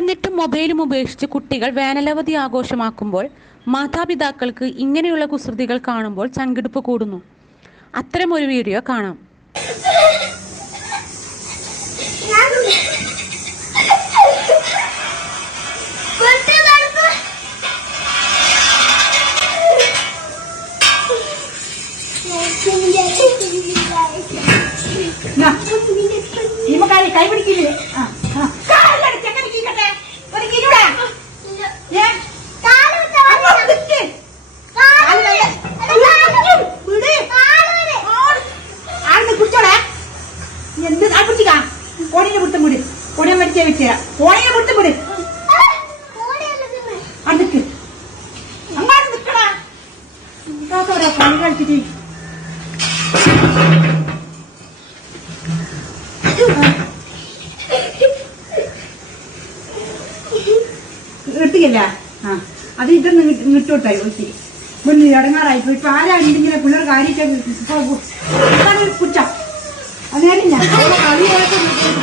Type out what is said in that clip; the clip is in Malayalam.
ഇന്റർനെറ്റും മൊബൈലും ഉപേക്ഷിച്ച് കുട്ടികൾ വേനലവധി ആഘോഷമാക്കുമ്പോൾ മാതാപിതാക്കൾക്ക് ഇങ്ങനെയുള്ള കുസൃതികൾ കാണുമ്പോൾ ചങ്കിടുപ്പ് കൂടുന്നു. അത്തരം ഒരു വീഡിയോ കാണാം. കൈ പിടിക്കില്ലേ? ആ, ആ. കോണിനെ പിടുത്തം വിട് കോണിയെ മരിച്ചേ വെച്ചാ കോണിനെ പിടുത്തം വിട് അടുക്ക് പണി എടുത്തില്ല ആ അത് ഇതൊന്ന് ഇട്ടോട്ടെ ഒത്തി മുന്നിൽ ഇടങ്ങാറായി പോയി. ഇപ്പൊ ആരാണ്ടിങ്ങനെ പിള്ളേർ കാര്യമൊക്കെ കുച്ച അന്നേരം ഞാൻ തിരിയണല്ലോ